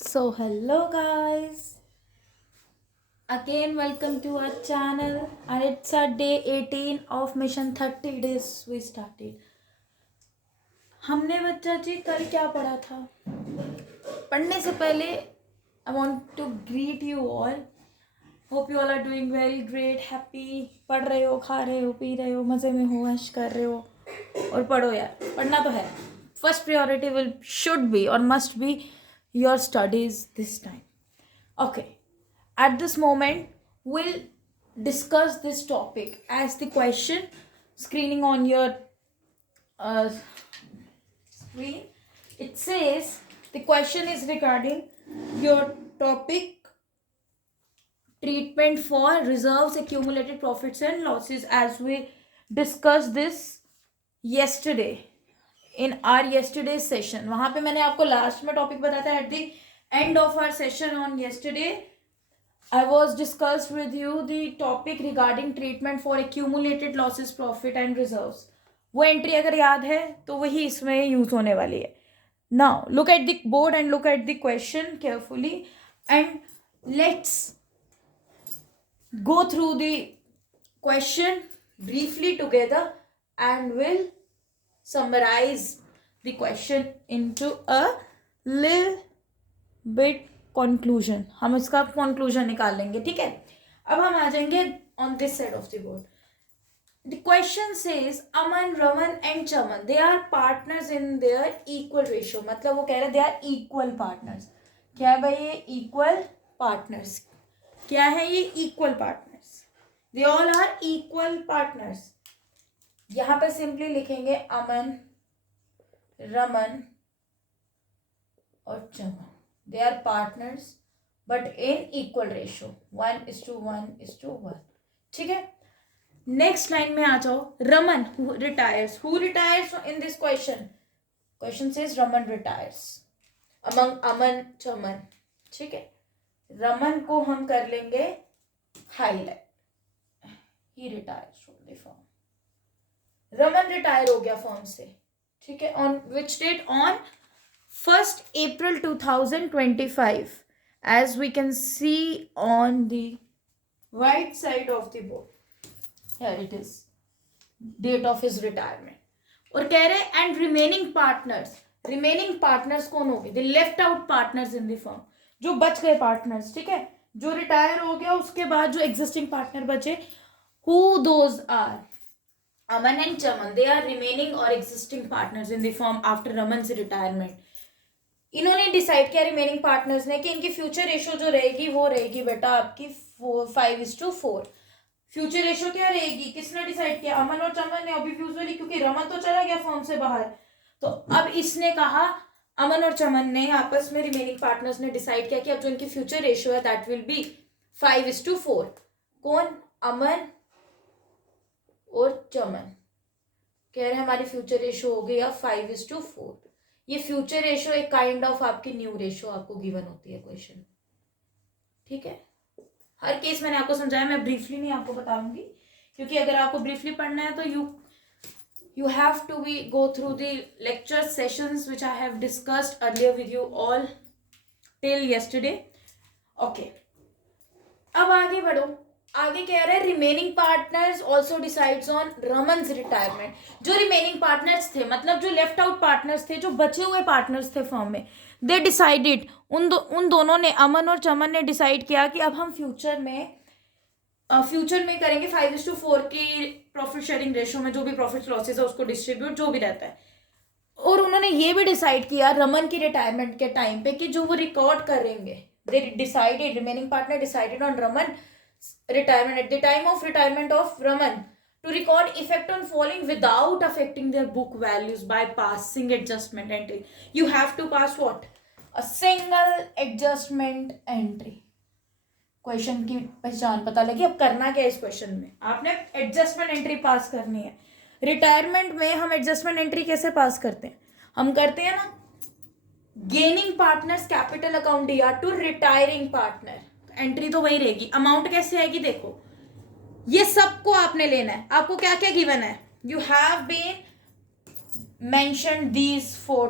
So hello guys, again welcome to our channel and it's our day 18 of mission 30 days we started. हमने बच्चा जी कल क्या पढ़ा था? पढ़ने से पहले I want to greet you all. Hope you all are doing very great, happy. पढ़ रहे हो, खा रहे हो, पी रहे हो, मज़े में हो, ऐश कर रहे हो और पढ़ो यार, पढ़ना तो है. First priority should be or must be your studies this time. Okay, at this moment we'll discuss this topic as the question screening on your screen. It says the question is regarding your topic treatment for reserves, accumulated profits and losses, as we discussed this yesterday in our yesterday's session. वहाँ पे मैंने आपको last में topic बताया था. at the end of our session on yesterday I was discussed with you the topic regarding treatment for accumulated losses, profit and reserves. वो entry अगर याद है तो वही इसमें यूज होने वाली है. Now look at the board and look at the question carefully and let's go through the question briefly together and we'll summarize the question into a little bit conclusion. हम इसका conclusion निकाल लेंगे. ठीक है, अब हम आ जाएंगे on this side of the board. The question says Aman, Raman and Chaman, they are partners in their equal ratio. मतलब वो कह रहे they are equal partners. क्या है भाई ये equal partners? क्या है ये equal partners? They all are equal partners. यहाँ पे सिंपली लिखेंगे अमन, रमन और चमन. They are partners but in equal ratio, 1:1:1. ठीक है, नेक्स्ट लाइन में आ जाओ. Raman who retires in this question says Raman retires among अमन चमन. ठीक है, रमन को हम कर लेंगे highlight. he retires from the firm. Raman retire हो गया फर्म से. ठीक है, on which date? On 1st April 2025, as we can see on the right side of the board. Here it is, date of his retirement. और कह रहे and remaining partners कौन होंगे? The left out partners in the firm, जो बच गए partners. ठीक है, जो रिटायर हो गया उसके बाद जो एग्जिस्टिंग पार्टनर बचे, who those are Aman and Chaman. They are remaining or existing partners in the firm after Raman's retirement. इन्होंने डिसाइड किया रिमेनिंग पार्टनर्स ने कि इनकी फ्यूचर रेशियो जो रहेगी वो रहेगी बेटा आपकी 5:4. फ्यूचर रेशियो क्या रहेगी? किसने डिसाइड किया? अमन और चमन ने. ऑब्वियसली क्योंकि रमन तो चला गया फर्म से बाहर, तो अब इसने कहा, अमन और चमन ने आपस में रिमेनिंग पार्टनर्स ने डिसाइड किया कि अब जो इनकी फ्यूचर रेशियो है दैट विल बी 5:4. कौन? अमन और चमन कह रहे हैं हमारी फ्यूचर रेशियो हो गई अब 5:4. ये फ्यूचर रेशियो एक काइंड ऑफ आपकी न्यू रेशियो आपको गिवन होती है क्वेश्चन. ठीक है, हर केस मैंने आपको समझाया, मैं ब्रीफली नहीं आपको बताऊंगी क्योंकि अगर आपको ब्रीफली पढ़ना है तो you have to be go through the lecture sessions which I have discussed earlier with you all till yesterday. Okay, अब आगे बढ़ो. आगे कह रहे हैं remaining partners also decides on Raman's retirement. जो रिमेनिंग पार्टनर्स थे, मतलब जो लेफ्ट आउट पार्टनर्स थे, जो बचे हुए पार्टनर्स थे फर्म में, दे डिसाइडेड, उन दोनों ने, अमन और चमन ने डिसाइड किया कि अब हम फ्यूचर में करेंगे 5:4 की प्रॉफिट शेयरिंग रेशियो में. जो भी प्रॉफिट लॉसेस है उसको डिस्ट्रीब्यूट जो भी रहता है. और उन्होंने ये भी डिसाइड किया रमन की रिटायरमेंट के टाइम पे कि जो वो रिकॉर्ड करेंगे, they decided, remaining partner decided on Raman retirement at the time of retirement of Raman to record effect on falling without affecting their book values by passing adjustment entry. You have to pass what? A single adjustment entry. Question की पहचान पता लगी. अब करना क्या है इस question में? आपने एडजस्टमेंट एंट्री पास करनी है. रिटायरमेंट में हम एडजस्टमेंट एंट्री कैसे पास करते हैं? हम करते हैं ना, गेनिंग पार्टनर्स कैपिटल अकाउंट दिया टू रिटायरिंग पार्टनर. एंट्री तो वही रहेगी. अमाउंट कैसे आएगी? देखो, ये सबको आपने लेना है. आपको क्या क्या गिवन है? You have been mention these 4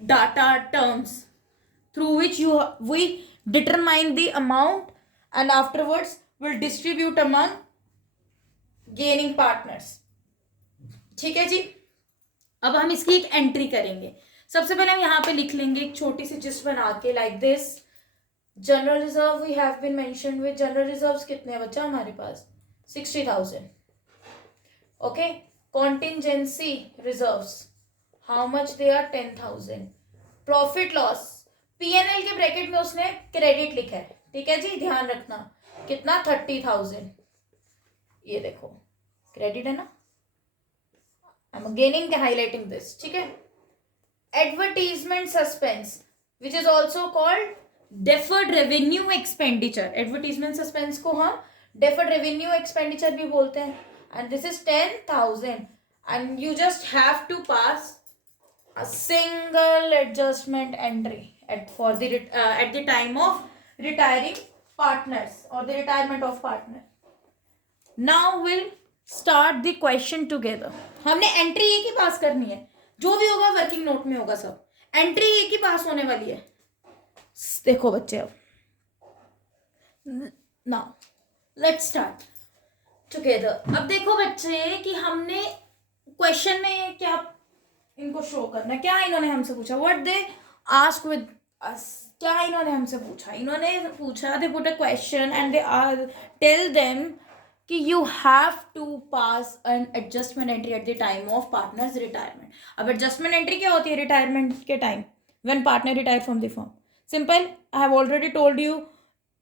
data terms. through which we determine the amount and afterwards will distribute among gaining partners. ठीक है जी. अब हम इसकी एक एंट्री करेंगे. सबसे पहले हम यहाँ पे लिख लेंगे एक छोटी सी जिस्ट बना के like this. General reserve we have been mentioned with. General reserves कितने हैं बच्चा हमारे पास? 60,000. Okay. Contingency reserves how much they are? 10,000. Profit loss P&L के ब्रैकेट में उसने क्रेडिट लिखा है. ठीक है जी, ध्यान रखना. कितना? 30,000. ये देखो क्रेडिट है ना. I am gaining highlighting this. ठीक है. Advertisement suspense which is also called deferred revenue expenditure. Advertisement suspense को हम डेफर्ड रेवेन्यू एक्सपेंडिचर भी बोलते हैं. And this is 10,000 and you just have to pass a single adjustment entry at the time of retiring partners or the retirement of partner. Now we'll start the question together. हमने entry एक ही पास करनी है. जो भी होगा working note में होगा सब. एंट्री एक ही पास होने वाली है. देखो बच्चे, अब now let's start together. अब देखो बच्चे कि हमने क्वेश्चन में क्या इनको शो करना है. क्या इन्होंने हमसे पूछा? What they ask with us. क्या इन्होंने हमसे पूछा? इन्होंने पूछा, they put a question and they are tell them कि you have to pass an adjustment entry at the time of partners retirement. अब एडजस्टमेंट एंट्री क्या होती है रिटायरमेंट के time? When partner retire from the firm. Simple. I have already told you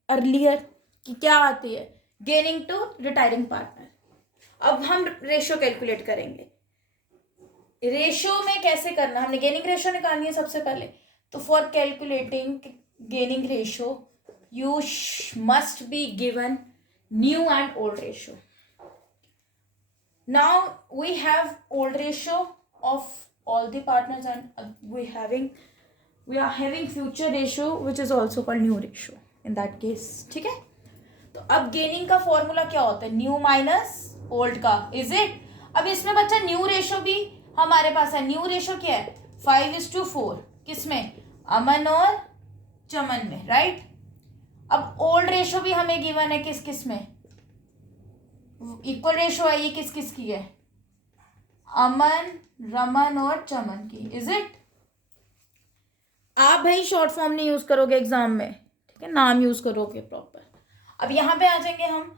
earlier कि क्या आती है. Gaining to retiring partner. अब हम रेशियो कैलकुलेट करेंगे. रेशियो में कैसे करना? हमने गेनिंग रेशियो निकालनी है सबसे पहले. तो for calculating gaining ratio you must be given new and old ratio. Now we have old ratio of all the partners and we are having future ratio which is also called new ratio in that case. ठीक है. तो अब gaining का formula क्या होता है? New minus old का. Is it? अब इसमें बच्चा न्यू रेशियो भी हमारे पास है. न्यू रेशियो क्या है? 5:4. किसमें? अमन और चमन में. राइट. अब ओल्ड रेशियो भी हमें गिवन है. किस किस में? इक्वल रेशियो है. ये किस किस की है? अमन, रमन और चमन की. Is it? आप भाई शॉर्ट फॉर्म नहीं यूज करोगे एग्जाम में. ठीक है. नाम यूज करोगे प्रॉपर. अब यहां पे आ जाएंगे हम.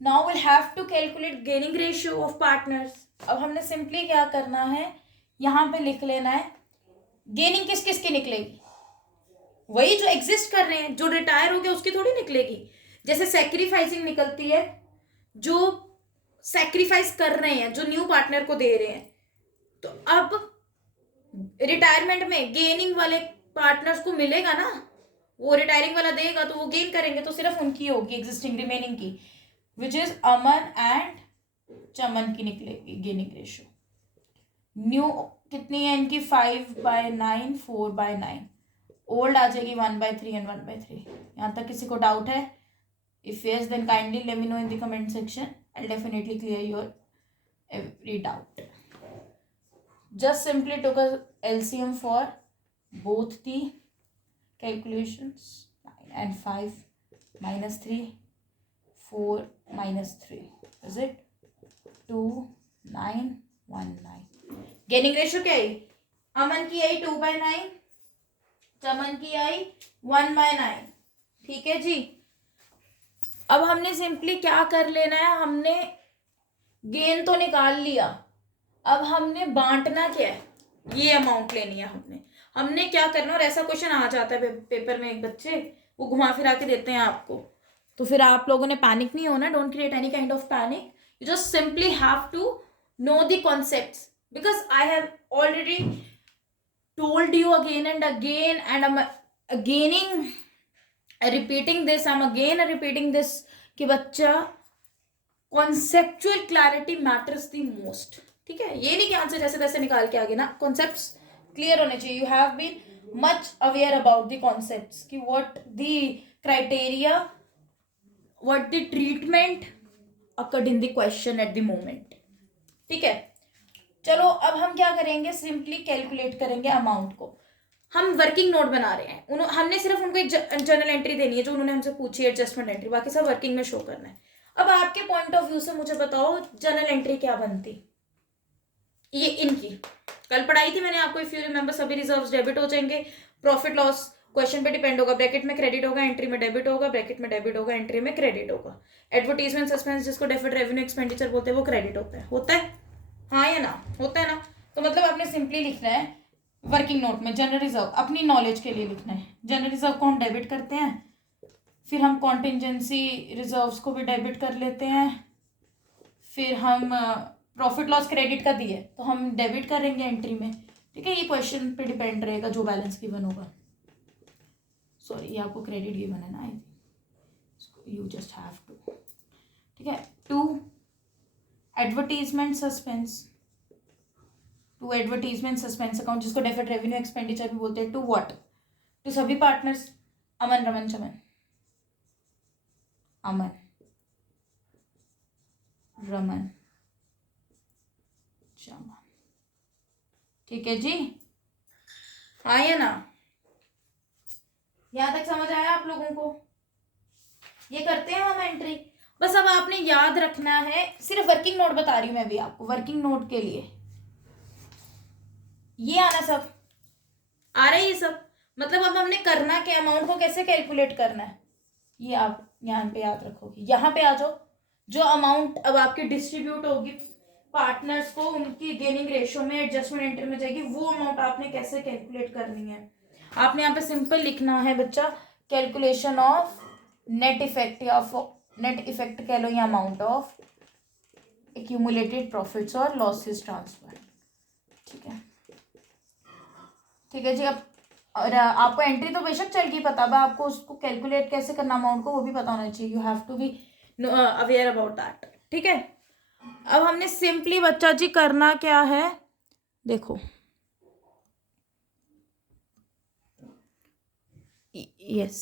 Now will have to calculate gaining ratio of partners. अब हमने सिंपली क्या करना है, यहाँ पे लिख लेना है गेनिंग किस किस की निकलेगी. वही जो एग्जिस्ट कर रहे हैं, जो रिटायर हो गया उसकी थोड़ी निकलेगी. जैसे सैक्रिफाइसिंग निकलती है, जो सैक्रिफाइस कर रहे हैं, जो न्यू पार्टनर को दे रहे हैं. तो अब रिटायरमेंट में गेनिंग वाले पार्टनर्स को मिलेगा ना. वो रिटायरिंग वाला देगा तो वो गेन करेंगे, तो सिर्फ उनकी होगी एग्जिस्टिंग रिमेनिंग की, विच इज अमन एंड चमन की निकलेगी गेनिंग रेशियो. न्यू कितनी है इनकी? 5/9, 4/9. ओल्ड आ जाएगी 1/3 एंड 1/3. यहाँ तक किसी को डाउट है? If yes then kindly let me know in the comment section. I definitely clear your every doubt. Just simply took a LCM for both the calculations. 9 and 5 -3, 4 -3. Is it? 2, 9, 1, 9. Gaining ratio क्या आई? अमन की आई 2/9, चमन की आई 1/9. ठीक है जी. अब हमने simply क्या कर लेना है, हमने गेन तो निकाल लिया. अब हमने बांटना क्या है, ये अमाउंट लेनी है हमने क्या करना. और ऐसा क्वेश्चन आ जाता है पेपर में, एक बच्चे वो घुमा फिरा के देते हैं आपको, तो फिर आप लोगों ने पैनिक नहीं होना. Don't create any kind of panic. You just simply have to know the concepts, because I have already told you again and again, and I'm repeating this. I'm again repeating this कि बच्चा conceptual clarity matters the most. ठीक है. ये नहीं कि answer जैसे तैसे निकाल के आगे ना. concepts clear होने चाहिए. You have been much aware about the concepts कि what the criteria, what the treatment occurred in the question at the moment. ठीक है. चलो अब हम क्या करेंगे, सिंपली कैलकुलेट करेंगे अमाउंट को. हम वर्किंग नोट बना रहे हैं, हमने सिर्फ उनको एक जर्नल एंट्री देनी है जो उन्होंने हमसे पूछी है, एडजस्टमेंट एंट्री, बाकी सब वर्किंग में शो करना है। अब आपके पॉइंट ऑफ व्यू से मुझे बताओ जर्नल एंट्री क्या बनती, ये इनकी कल पढ़ाई थी मैंने आपको, इफ यू रिमेंबर सभी रिजर्व्स डेबिट हो जाएंगे, प्रॉफिट लॉस क्वेश्चन पे डिपेंड होगा, ब्रैकेट में क्रेडिट होगा, एंट्री में डेबिट होगा, ब्रैकेट में डेबिट होगा, एंट्री में क्रेडिट होगा। एडवर्टीजमेंट सस्पेंस जिसको डेफर्ड रेवेन्यू एक्सपेंडिचर बोलते हैं वो क्रेडिट होता है हाँ या ना, होता है ना। तो मतलब आपने सिंपली लिखना है वर्किंग नोट में जनरल रिजर्व, अपनी नॉलेज के लिए लिखना है, जनरल रिजर्व को हम डेबिट करते हैं, फिर हम कॉन्टिजेंसी रिजर्व्स को भी डेबिट कर लेते हैं, फिर हम प्रॉफिट लॉस क्रेडिट का दिए तो हम डेबिट करेंगे एंट्री में, ठीक है। ये क्वेश्चन पे डिपेंड रहेगा जो बैलेंस गिवन होगा, सॉरी ये आपको क्रेडिट गिवन है ना, I think you just have to, ठीक है। To advertisement suspense, to advertisement suspense account जिसको डेफर्ड रेवेन्यू एक्सपेंडिचर भी बोलते हैं, टू व्हाट, टू सभी पार्टनर्स, अमन रमन चमन, अमन रमन चमन, ठीक है जी, हाँ या ना, यहां तक समझ आया आप लोगों को। ये करते हैं हम एंट्री, बस अब आपने याद रखना है, सिर्फ वर्किंग नोट बता रही हूं मैं भी आपको, वर्किंग नोट के लिए ये आना सब आ रहा है, ये सब मतलब अब हमने करना क्या, अमाउंट को कैसे कैलकुलेट करना है ये आप यहाँ पे याद रखोगे। यहाँ पे आ जाओ, जो अमाउंट अब आपकी डिस्ट्रीब्यूट होगी पार्टनर्स को उनकी गेनिंग रेशियो में एडजस्टमेंट एंट्री में जाएगी, वो अमाउंट आपने कैसे कैलकुलेट करनी है। आपने यहाँ पे सिंपल लिखना है बच्चा, कैलकुलेशन ऑफ नेट इफेक्ट या नेट इफेक्ट कह लो या अमाउंट ऑफ एक्यूमुलेटेड प्रॉफिट्स और लॉसेस ट्रांसफर, ठीक है, ठीक है जी। अब और आपको एंट्री तो बेशक चल गई पता, अब आपको उसको कैलकुलेट कैसे करना अमाउंट को वो भी पता होना चाहिए, you have to be aware about that, ठीक है। अब हमने सिंपली बच्चा जी करना क्या है, देखो यस,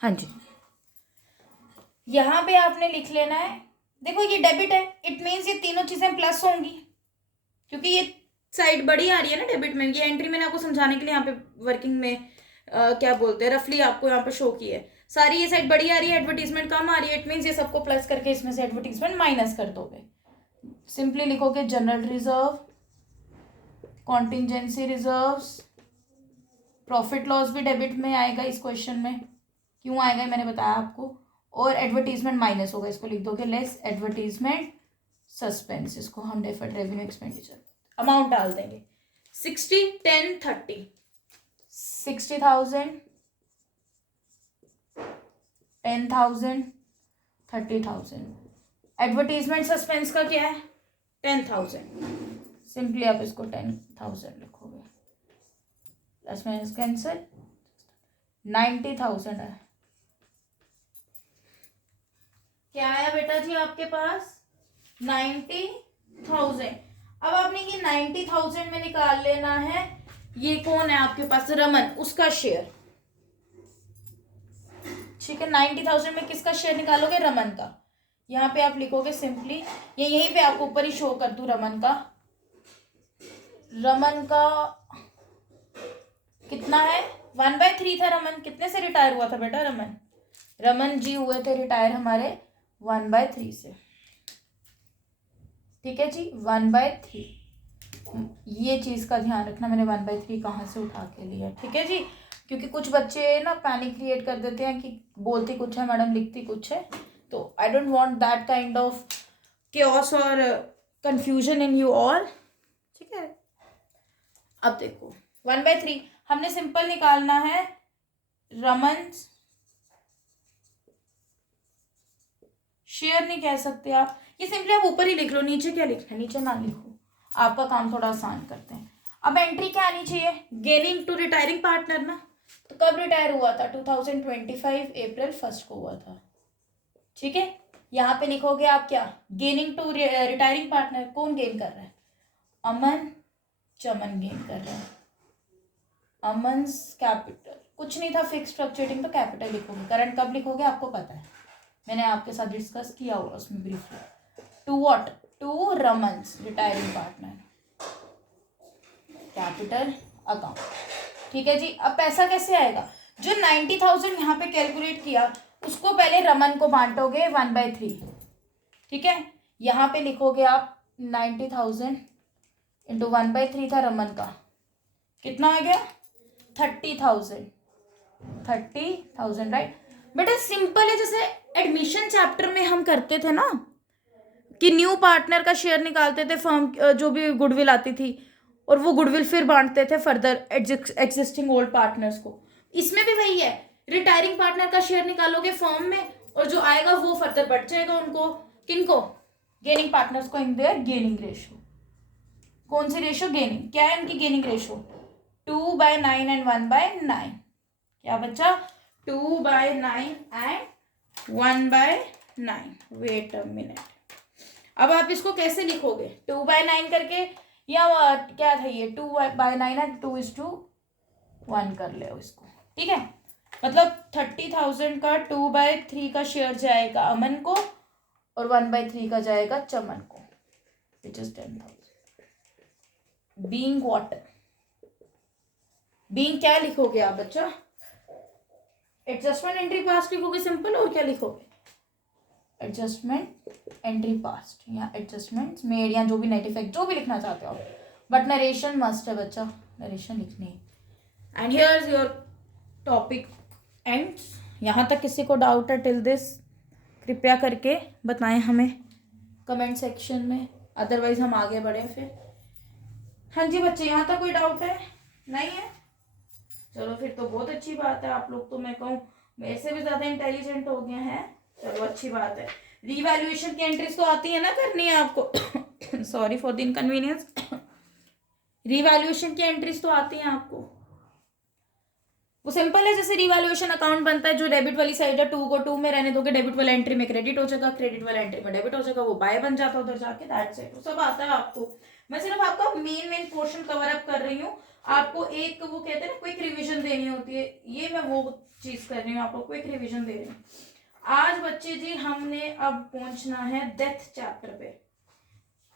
हाँ जी, यहां पे आपने लिख लेना है, देखो ये डेबिट है, इट मीन्स ये तीनों चीजें प्लस होंगी क्योंकि ये साइड बड़ी आ रही है ना डेबिट में। ये एंट्री मैंने आपको समझाने के लिए यहाँ पे वर्किंग में क्या बोलते हैं रफली आपको यहाँ पे शो की है, सारी ये साइड बड़ी आ रही है, एडवर्टीजमेंट कम आ रही है, इट मीन्स ये सबको प्लस करके इसमें से एडवर्टीजमेंट माइनस कर दोगे, सिंपली लिखोगे general reserve, contingency reserves, profit loss भी डेबिट में आएगा इस क्वेश्चन में, क्यों आएगा मैंने बताया आपको, और एडवर्टीजमेंट माइनस होगा, इसको लिख दोगे लेस एडवर्टीजमेंट सस्पेंस, इसको हम डेफर्ड रेवेन्यू एक्सपेंडिचर, अमाउंट डाल देंगे 60 10 30, 60,000 10,000 30,000, एडवर्टीजमेंट सस्पेंस का क्या है 10,000, सिंपली आप इसको 10,000 लिखोगे, प्लस माइनस कैंसिल, 90,000 है, क्या आया बेटा जी आपके पास 90,000। अब आपने ये 90,000 में निकाल लेना है, ये कौन है आपके पास रमन, उसका शेयर, ठीक है। 90,000 में किसका शेयर निकालोगे रमन का, यहाँ पे आप लिखोगे सिंपली, ये यहीं पे आपको ऊपर ही शो कर दूं रमन का, रमन का कितना है 1/3 था, रमन कितने से रिटायर हुआ था बेटा, रमन जी हुए थे रिटायर हमारे 1/3 से, ठीक है जी 1/3, ये चीज का ध्यान रखना, मैंने 1/3 कहाँ से उठा के लिया, ठीक है जी, क्योंकि कुछ बच्चे ना पैनिक क्रिएट कर देते हैं कि बोलती कुछ है मैडम लिखती कुछ है, तो I don't want that kind of chaos और कंफ्यूजन इन यू ऑल, ठीक है। अब देखो 1/3 हमने सिंपल निकालना है, रमन शेयर नहीं कह सकते आप, ये सिंपली आप ऊपर ही लिख लो, नीचे क्या लिखना है, नीचे ना लिखो, आपका काम थोड़ा आसान करते हैं। अब एंट्री क्या आनी चाहिए, गेनिंग टू रिटायरिंग पार्टनर ना, तो कब रिटायर हुआ था 2025 अप्रैल 1 को हुआ था, ठीक है। यहाँ पे लिखोगे आप क्या, गेनिंग टू रिटायरिंग पार्टनर, कौन गेन कर रहा है, अमन चमन गेन कर रहा है, अमन्स कैपिटल कुछ नहीं था, फिक्स फ्लक्चुएटिंग तो कैपिटल लिखोगे, करंट कब लिखोगे आपको पता है, मैंने आपके साथ डिस्कस किया हुआ उसमें briefly, to what to Raman's retiring partner, capital account. ठीक है जी। अब पैसा कैसे आएगा? जो 90,000 यहाँ पे कैलकुलेट किया उसको पहले रमन को बांटोगे 1/3। ठीक है, यहाँ पे लिखोगे आप 90,000 इंटू 1/3 था रमन का, कितना आ गया? 30,000। 30,000 राइट बेटा। सिंपल है, जैसे एडमिशन चैप्टर में हम करते थे ना कि न्यू पार्टनर का शेयर निकालते थे फर्म, जो भी गुडविल आती थी, और वो गुडविल फिर बांटते थे फर्दर एग्जिस्टिंग ओल्ड पार्टनर्स को। इसमें भी वही है, रिटायरिंग पार्टनर का शेयर निकालोगे फर्म में और जो आएगा वो फर्दर बढ़ जाएगा उनको, किनको? गेनिंग पार्टनर्स को इन देयर गेनिंग रेशो। कौन सी रेशो? गेनिंग। क्या है इनकी गेनिंग रेशो? 2/9 एंड 1/9। क्या बच्चा? 2/9 एंड 1/9। Wait a minute. अब आप इसको कैसे लिखोगे? 2/9 करके, या क्या था ये? 2/9 है, 2:1 कर ले इसको। ठीक है, मतलब 30,000 का 2/3 का शेयर जाएगा अमन को और 1/3 का जाएगा चमन को, which is 10,000। Being what? Being क्या लिखोगे आप बच्चा? एडजस्टमेंट एंट्री पास्ट लिखोगे सिंपल, और क्या लिखोगे? एडजस्टमेंट एंट्री पास्ट या एडजस्टमेंट मेड या जो भी नेट इफेक्ट जो भी लिखना चाहते हो, बट नरेशन मस्ट है बच्चा, नरेशन लिखनी है। And here is your topic ends. यहाँ तक किसी को डाउट है टिल दिस, कृपया करके बताएं हमें कमेंट सेक्शन में, अदरवाइज हम आगे बढ़े फिर। हाँ जी बच्चे, यहाँ तक कोई डाउट है? नहीं है? चलो फिर तो बहुत अच्छी बात है, आप लोग तो मैं कहूँ मेरे से भी ज़्यादा इंटेलिजेंट हो गए हैं। चलो अच्छी बात है। रीवैल्यूएशन की एंट्रीज तो आती है ना करनी है आपको sorry for the inconvenience. Revaluation की एंट्रीज तो आती हैं आपको। वो सिंपल है, जैसे रिवैल्यूएशन अकाउंट बनता है, जो डेबिट वाली साइड है 2 को 2 में रहने दोगे, डेबिट वाला एंट्री में क्रेडिट हो जाएगा, क्रेडिट वाला एंट्री में डेबिट हो जाएगा, वो बाय बन जाता है उधर जाके, दैट्स इट। वो सब आता है आपको। मैं सिर्फ आपका मेन पोर्शन कवर अप कर रही हूँ। आपको एक वो कहते हैं ना क्विक रिविजन देनी होती है, ये मैं वो चीज कर रही हूँ, आपको क्विक रिविजन दे रही हूँ। आज बच्चे जी हमने अब पहुंचना है डेथ चैप्टर पे।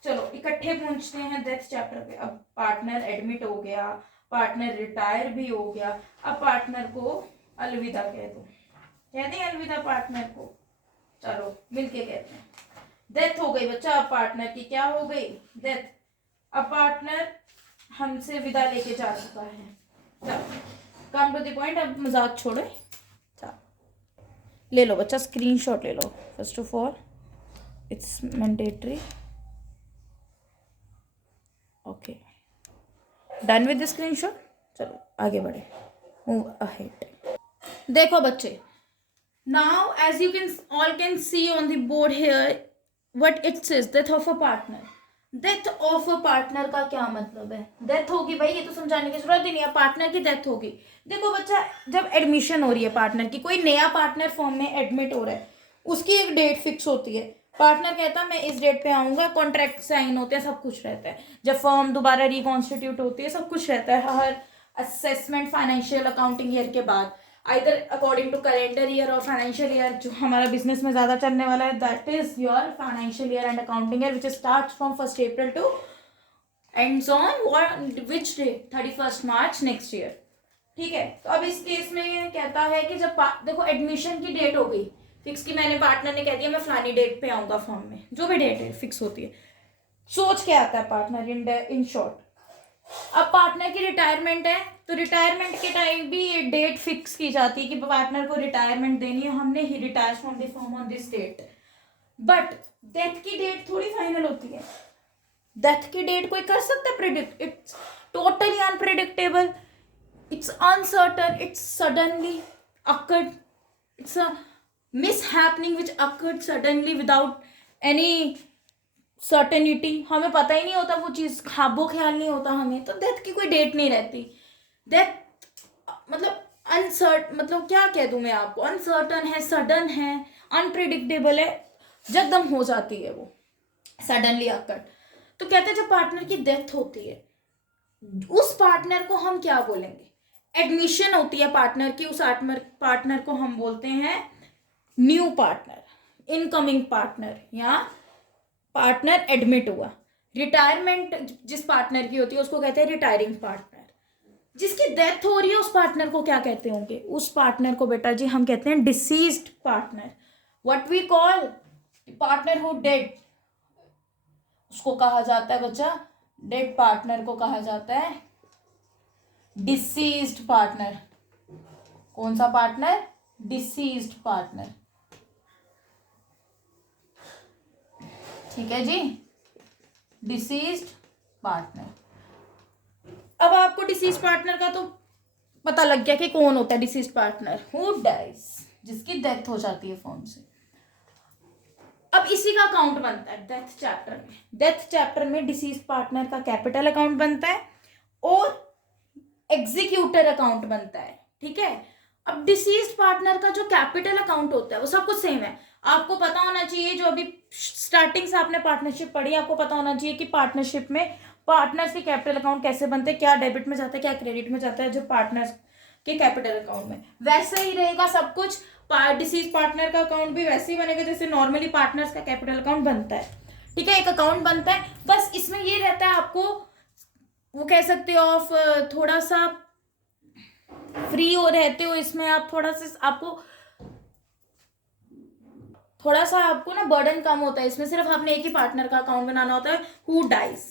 चलो इकट्ठे पहुंचते हैं डेथ चैप्टर पे। अब पार्टनर एडमिट हो गया, पार्टनर रिटायर भी हो गया, अब पार्टनर को अलविदा कह दो। कह दें अलविदा पार्टनर को? चलो मिलके कहते हैं। डेथ हो गई बच्चा, अब पार्टनर की क्या हो गई? डेथ। अब पार्टनर हमसे विदा लेके जा चुका है। चलो कम टू द पॉइंट, अब मजाक छोड़ो। ले लो बच्चा स्क्रीनशॉट ले लो। First of all it's mandatory. Okay done with the screenshot. चलो आगे बढ़े, मूव अहेड। देखो बच्चे, now as you can all can see on the board here what it says, death of a partner. Death of a partner का क्या मतलब है? Death होगी भाई, ये तो समझाने की जरूरत ही नहीं है, पार्टनर की डेथ होगी। देखो बच्चा, जब एडमिशन हो रही है पार्टनर की, कोई नया पार्टनर फॉर्म में एडमिट हो रहा है, उसकी एक डेट फिक्स होती है। पार्टनर कहता है मैं इस डेट पे आऊंगा, कॉन्ट्रैक्ट साइन होते हैं, सब कुछ रहता है। जब फर्म दोबारा रिकॉन्स्टिट्यूट होती है, सब कुछ रहता है हर असेसमेंट फाइनेंशियल अकाउंटिंग ईयर के बाद, either according to calendar year और फाइनेंशियल ईयर। जो हमारा बिजनेस में ज़्यादा चलने वाला है that is your financial year and accounting year, which starts from 1 April to ends on which day? 31 March next year. ठीक है, तो अब इस केस में ये कहता है कि जब देखो एडमिशन की डेट हो गई फिक्स की, मैंने पार्टनर ने कह दिया मैं फलानी डेट पे आऊंगा फॉर्म में, जो भी डेट है फिक्स होती है। सोच के आता है पार्टनर इन शॉर्ट। अब पार्टनर की रिटायरमेंट है, तो रिटायरमेंट के टाइम भी ये डेट फिक्स की जाती है कि पार्टनर को रिटायरमेंट देनी है हमने, he retires from the firm on this date. But death की डेट थोड़ी फाइनल होती है। डेथ की डेट कोई कर सकता है predict? It's totally unpredictable, it's uncertain, it's suddenly occurred, it's a mishappening which occurred suddenly without any certainty. हमें पता ही नहीं होता वो चीज़, खाबो ख्याल नहीं होता हमें, तो डेथ की कोई डेट नहीं रहती। डेथ मतलब मतलब क्या कह दूं मैं आपको, अनसर्टन है, सडन है, अनप्रिडिक्टेबल है, जगदम हो जाती है वो, सडनली अकर्ड। तो कहते हैं जब पार्टनर की डेथ होती है, उस पार्टनर को हम क्या बोलेंगे? एडमिशन होती है पार्टनर की, उस पार्टनर को हम बोलते हैं न्यू पार्टनर, इनकमिंग पार्टनर या पार्टनर एडमिट हुआ। रिटायरमेंट जिस पार्टनर की होती है उसको कहते हैं रिटायरिंग पार्टनर। जिसकी डेथ हो रही है उस पार्टनर को क्या कहते होंगे? उस पार्टनर को बेटा जी हम कहते हैं deceased partner. What we call partner who dead, उसको कहा जाता है बच्चा, डेड पार्टनर को कहा जाता है डिसीज्ड पार्टनर। कौन सा पार्टनर? Deceased partner. ठीक है जी, डिसीज्ड पार्टनर। अब आपको डिसीज पार्टनर का तो पता लग गया कि कौन होता है डिसीज पार्टनर, हु डाइज, जिसकी डेथ हो जाती है फॉर्म से। अब इसी का अकाउंट बनता है डेथ चैप्टर में। डेथ चैप्टर में डिसीज पार्टनर का कैपिटल अकाउंट बनता है और एग्जीक्यूटर अकाउंट बनता है। ठीक है, अब डिसीज पार्टनर का जो कैपिटल अकाउंट होता है वो सब कुछ सेम है। आपको पता होना चाहिए, जो अभी स्टार्टिंग से आपने पार्टनरशिप पढ़ी, आपको पता होना चाहिए कि पार्टनरशिप में पार्टनर्स के कैपिटल अकाउंट कैसे बनते हैं, क्या डेबिट में जाता है क्या क्रेडिट में जाता है जो पार्टनर्स के कैपिटल अकाउंट में। वैसे ही रहेगा सब कुछ। डिसीज पार्टनर का अकाउंट भी वैसे ही बनेगा जैसे नॉर्मली पार्टनर्स का कैपिटल अकाउंट बनता है। ठीक है, एक अकाउंट बनता है, बस इसमें ये रहता है आपको, वो कह सकते हो ऑफ थोड़ा सा फ्री हो रहते हो इसमें आप, थोड़ा सा आपको ना बर्डन कम होता है इसमें। सिर्फ आपने एक ही पार्टनर का अकाउंट बनाना होता है, who dies,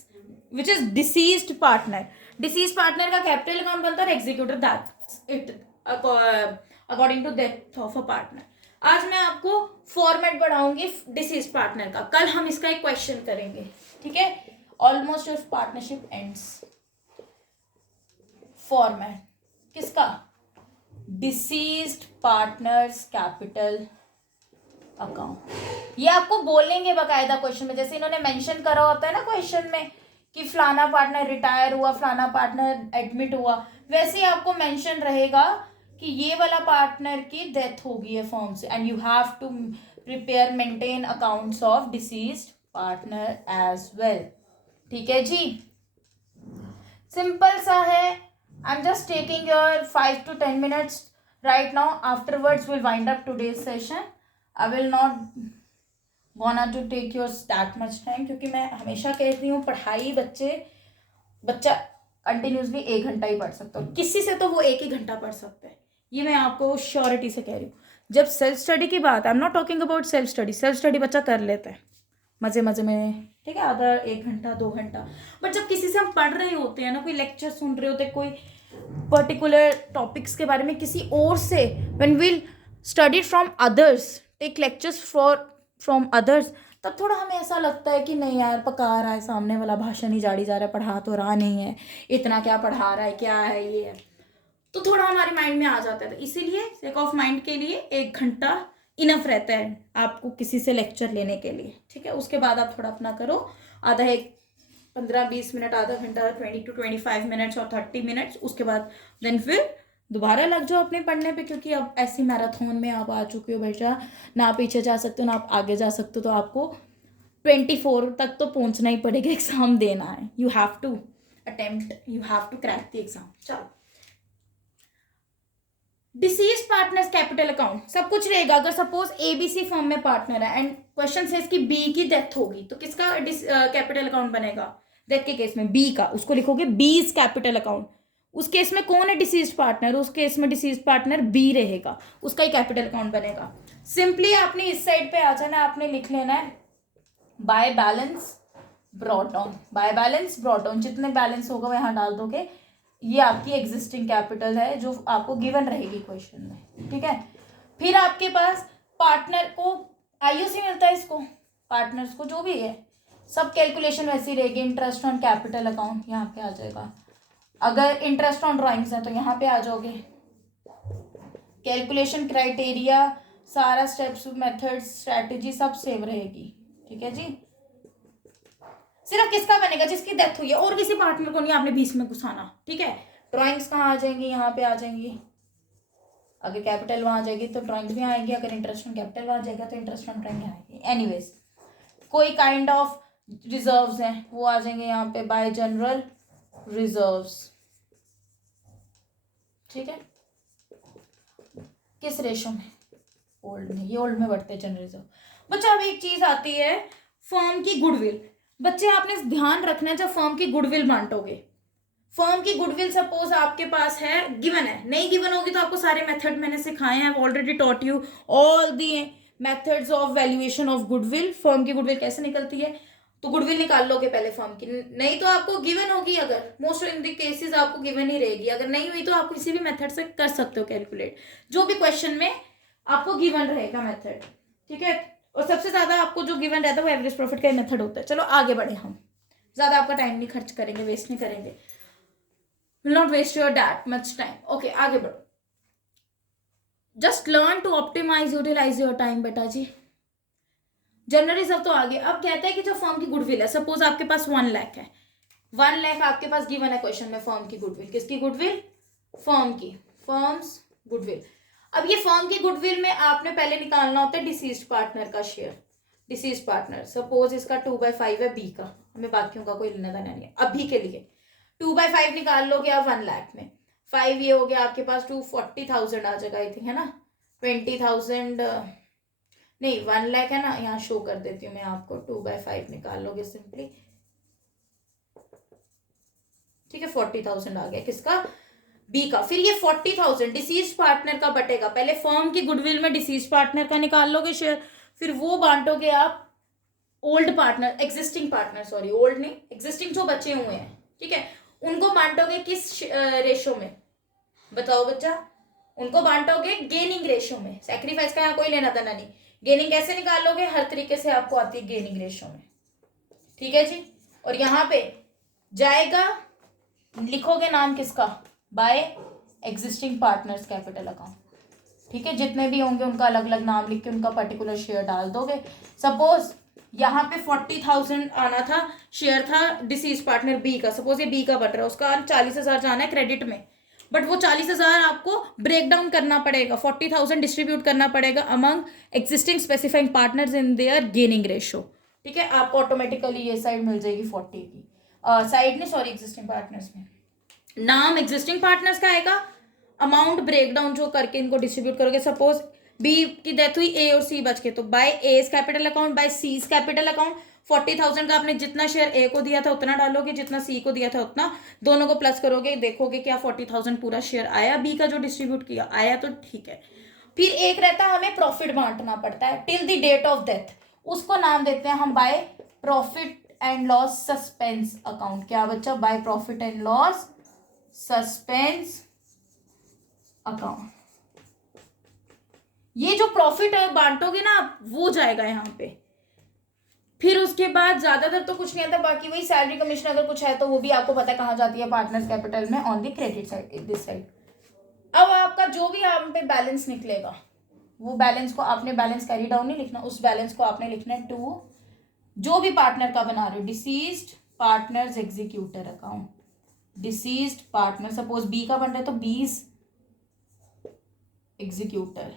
which is deceased partner. Deceased partner का कैपिटल अकाउंट बनता है, executor that's it according to death of a partner. आज मैं आपको फॉर्मेट बढ़ाऊंगी डिसीज पार्टनर का, कल हम इसका एक क्वेश्चन करेंगे। ठीक है, almost your partnership ends. Format किसका? Deceased partners capital account. ये आपको बोलेंगे बकायदा क्वेश्चन में, जैसे इन्होंने मेंशन करा होता है ना क्वेश्चन में कि फलाना पार्टनर रिटायर हुआ, फलाना पार्टनर एडमिट हुआ, वैसे ही आपको मेंशन रहेगा कि ये वाला पार्टनर की डेथ हो गई है फर्म से, and you have to prepare maintain accounts of deceased partner as well. ठीक है जी, सिंपल सा है। I am just taking your 5 to 10 minutes right now. Afterwards we'll wind up today's session. I will not wanna to take yours that much time, क्योंकि मैं हमेशा कहती हूँ पढ़ाई बच्चा कंटिन्यूसली 1 घंटा ही पढ़ सकता है, किसी से तो वो 1 ही घंटा पढ़ सकता है, ये मैं आपको श्योरिटी से कह रही हूँ। जब सेल्फ स्टडी की बात, I am not talking about self study बच्चा कर लेता है मजे मजे में, ठीक है, आधा 1 घंटा 2 घंटा। बट जब किसी से हम पढ़ रहे होते हैं ना, कोई लेक्चर सुन रहे होते हैं कोई पर्टिकुलर टॉपिक्स के बारे में किसी और से, when we'll study from others, take lectures from others, तब थोड़ा हमें ऐसा लगता है कि नहीं यार, पका रहा है सामने वाला, भाषण ही जाड़ी जा रहा है, पढ़ा तो रहा नहीं है, इतना क्या पढ़ा रहा है, क्या है ये है, तो थोड़ा हमारे माइंड में आ जाता है। तो इसीलिए सेक ऑफ माइंड के लिए 1 घंटा इनफ रहता है आपको किसी से लेक्चर लेने के लिए। ठीक है, उसके बाद आप थोड़ा अपना करो, आधा 15-20 मिनट, आधा घंटा, 20 to 25 मिनट्स और 30 मिनट्स, उसके बाद देन फिर दोबारा लग जाओ अपने पढ़ने पे, क्योंकि अब ऐसी मैराथन में आप आ चुके हो बेटा, ना आप पीछे जा सकते हो ना आप आगे जा सकते हो, तो आपको 24 तक तो पहुंचना ही पड़ेगा, एग्जाम देना है, you have to attempt, you have to crack the exam. चलो, डिसीज पार्टनर्स कैपिटल अकाउंट सब कुछ रहेगा। अगर सपोज एबीसी फर्म में पार्टनर है एंड क्वेश्चन से इसकी बी की डेथ होगी, तो किसका कैपिटल अकाउंट बनेगा? डेथ के केस में बी का, उसको लिखोगे बीज कैपिटल अकाउंट। उस केस में कौन है डिसीज पार्टनर? उस केस में डिसीज पार्टनर बी रहेगा, उसका ही कैपिटल अकाउंट बनेगा। सिंपली आपने इस साइड पे आ जाना, आपने लिख लेना है by balance brought down. By balance brought down, जितने बैलेंस होगा वो यहाँ डाल दोगे, ये आपकी एग्जिस्टिंग कैपिटल है जो आपको गिवन रहेगी क्वेश्चन में। ठीक है, फिर आपके पास पार्टनर को आईओसी मिलता है, इसको पार्टनर्स को जो भी है सब कैलकुलेशन वैसी रहेगी। इंटरेस्ट ऑन कैपिटल अकाउंट यहाँ पे आ जाएगा, अगर इंटरेस्ट ऑन ड्राइंग्स है तो यहाँ पे आ जाओगे, कैलकुलेशन क्राइटेरिया सारा स्टेप्स मेथड स्ट्रैटेजी सब सेम रहेगी। ठीक है जी, सिर्फ किसका बनेगा? जिसकी डेथ हुई है, और किसी पार्टनर को नहीं आपने बीच में घुसाना। ठीक है, ड्राइंग्स कहाँ आ जाएंगी? यहाँ पे आ जाएंगी, अगर कैपिटल वहां आ जाएगी तो ड्राइंग्स भी आएंगी, अगर इंटरेस्ट ऑन कैपिटल वहां जाएगा तो इंटरेस्ट ऑन ड्राइंग आएगी। एनीवेज, कोई काइंड ऑफ रिजर्व्स हैं वो आ जाएंगे यहाँ पे बाय जनरल रिजर्व्स। ठीक है, किस रेशो में? ओल्ड में, ये ओल्ड में बढ़ते हैं जनरल रिजर्व। बच्चा अब एक चीज आती है फर्म की गुडविल। बच्चे आपने ध्यान रखना है, जब फर्म की गुडविल बांटोगे, फर्म की गुडविल सपोज आपके पास है, गिवन है, नहीं गिवन होगी तो आपको सारे मेथड मैंने सिखाए हैं, already taught you all the methods of valuation of goodwill. Firm की गुडविल कैसे निकलती है, तो गुडविल निकाल लोगे पहले फर्म की, नहीं तो आपको गिवन होगी, अगर मोस्ट इन द केसेस आपको गिवन ही रहेगी, अगर नहीं हुई तो आप किसी भी मेथड से कर सकते हो कैलकुलेट, जो भी क्वेश्चन में आपको गिवन रहेगा मेथड, ठीक है। और सबसे ज्यादा आपको जो गिवन रहता है वो एवरेज प्रॉफिट का मेथड होता है। चलो आगे बढ़े, हम ज्यादा आपका टाइम नहीं खर्च करेंगे, वेस्ट नहीं करेंगे, will not waste your that much time. Okay, आगे बढ़ो। Just learn to optimize, utilize your time बेटा जी। जनरल रिजर्व तो आगे, अब कहता है कि जो फर्म की गुडविल है, सपोज आपके पास 1 लाख है, 1 लाख आपके पास गिवन है क्वेश्चन में, फर्म की गुडविल, किसकी गुडविल, फर्म की, फर्म्स गुडविल। अब ये फर्म की गुडविल में आपने पहले निकालना होता है डिसीज्ड पार्टनर का शेयर, डिसीज्ड पार्टनर, सपोज इसका 2/5 है बी का, हमें बाकियों का कोई लेना देना नहीं है अभी के लिए। 2/5 निकाल लोगे आप 1 लाख में, 5 ये हो गया आपके पास 240,000 आ जाएगा आई थिंक, है ना, 20,000 नहीं 1 लाख है ना, यहाँ शो कर देती हूँ मैं आपको, 2/5 निकाल लोगे सिंपली, ठीक है, 40,000 आ गया किसका, बी का। फिर ये 40,000 डिसीज पार्टनर का बटेगा, पहले फर्म की गुडविल में डिसीज पार्टनर का निकाल लोगे शेयर, फिर वो बांटोगे आप old partner, existing partner, sorry old नहीं, एग्जिस्टिंग जो बचे हुए हैं, ठीक है, उनको बांटोगे किस रेशो में, बताओ बच्चा, उनको बांटोगे गेनिंग रेशो में, सैक्रिफाइस का यहाँ कोई लेना देना नहीं, गेनिंग कैसे निकालोगे, हर तरीके से आपको आती है गेनिंग रेशो में, ठीक है जी। और यहाँ पे जाएगा, लिखोगे नाम किसका, by existing partners capital account, ठीक है, जितने भी होंगे उनका अलग अलग नाम लिख के उनका पर्टिकुलर शेयर डाल दोगे। सपोज यहाँ पे 40,000 आना था, शेयर था डिसीज पार्टनर बी का, सपोज ये बी का बट रहा है, उसका 40,000 जाना है क्रेडिट में, बट वो 40,000 आपको ब्रेक डाउन करना पड़ेगा, 40,000 डिस्ट्रीब्यूट करना पड़ेगा among existing specifying partners in their gaining ratio, ठीक है, आपको ऑटोमेटिकली ये साइड मिल जाएगी 40 की, साइड नहीं सॉरी एग्जिस्टिंग पार्टनर्स में नाम एग्जिस्टिंग पार्टनर्स का आएगा, अमाउंट ब्रेकडाउन जो करके इनको डिस्ट्रीब्यूट करोगे, सपोज बी की डेथ हुई, ए और सी बच के, तो by A's capital account by C's capital account, 40,000 का आपने जितना शेयर ए को दिया था उतना डालोगे, जितना सी को दिया था उतना, दोनों को प्लस करोगे, देखोगे क्या 40,000 पूरा शेयर आया, बी का जो डिस्ट्रीब्यूट किया आया, तो ठीक है। फिर एक रहता है हमें प्रॉफिट बांटना पड़ता है till the date of death, उसको नाम देते हैं हम by profit and loss suspense account, क्या बच्चा, by profit and loss suspense account. ये जो प्रॉफिट बांटोगे ना आप, वो जाएगा यहाँ पे। फिर उसके बाद ज्यादातर तो कुछ नहीं आता, बाकी वही सैलरी कमीशन अगर कुछ है तो वो भी आपको पता है कहाँ जाती है, पार्टनर्स कैपिटल में on the credit side, this side. अब आपका जो भी आप पे बैलेंस निकलेगा, वो बैलेंस को आपने बैलेंस कैरी डाउन नहीं लिखना, उस बैलेंस को आपने लिखना है टू जो भी पार्टनर का बना रहे हो, deceased partners executor account, deceased partner, suppose B का बन रहा है तो बीज एग्जीक्यूटर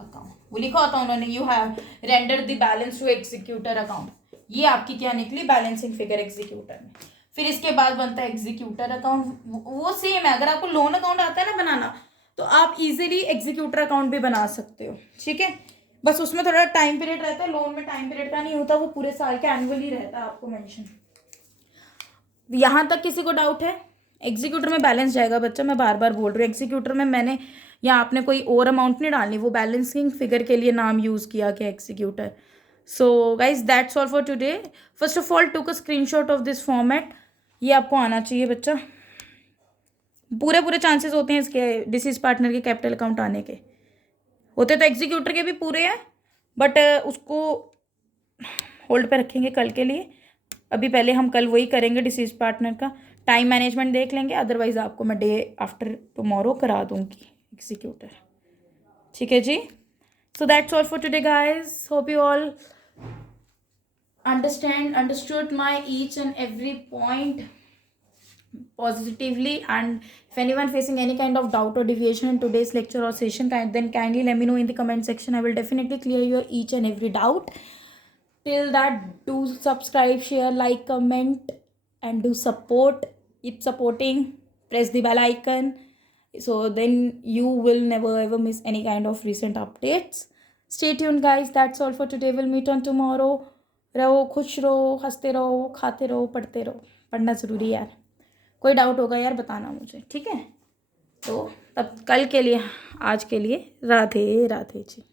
अकाउंट, वो लिखा होता है उन्होंने, you have render the balance to executor account, ये आपकी क्या निकली बैलेंसिंग फिगर एग्जीक्यूटर में। फिर इसके बाद बनता है एग्जीक्यूटर अकाउंट, वो सेम है, अगर आपको लोन अकाउंट आता है ना बनाना, तो आप इजीली एग्जीक्यूटर अकाउंट भी बना सकते हो, ठीक है, बस उसमें थोड़ा टाइम पीरियड रहता है, लोन में टाइम पीरियड का नहीं होता, वो पूरे साल का एनुअली रहता है आपको मेंशन। यहाँ तक किसी को डाउट है, एग्जीक्यूटर में बैलेंस जाएगा बच्चा, मैं बार बार बोल रही हूँ, एग्जीक्यूटर में मैंने यहाँ आपने कोई और अमाउंट नहीं डालनी, वो बैलेंसिंग फिगर के लिए नाम यूज़ किया गया executor. So guys that's all for today. First of all took a screenshot of this format, ये आपको आना चाहिए बच्चा, पूरे चांसेस होते हैं इसके डिसीज पार्टनर के कैपिटल अकाउंट आने के, होते तो एग्जीक्यूटर के भी पूरे हैं, बट उसको होल्ड पे रखेंगे कल के लिए, अभी पहले हम कल वही करेंगे डिसीज पार्टनर का, टाइम मैनेजमेंट देख लेंगे, अदरवाइज आपको मैं डे आफ्टर टुमारो करा दूंगी एग्जीक्यूटर, ठीक है जी। So that's all for today guys, hope you all understood my each and every point positively, and if anyone facing any kind of doubt or deviation in today's lecture or session, then kindly let me know in the comment section, I will definitely clear your each and every doubt. Till that, do subscribe, share, like, comment, and do support, keep supporting, press the bell icon, so then you will never ever miss any kind of recent updates. Stay tuned guys, that's all for today, will meet on tomorrow. रहो खुश, रहो हंसते रहो, खाते रहो, पढ़ते रहो। पढ़ना ज़रूरी है यार। कोई डाउट होगा यार बताना मुझे, ठीक है। तो तब कल के लिए, आज के लिए राधे राधे जी।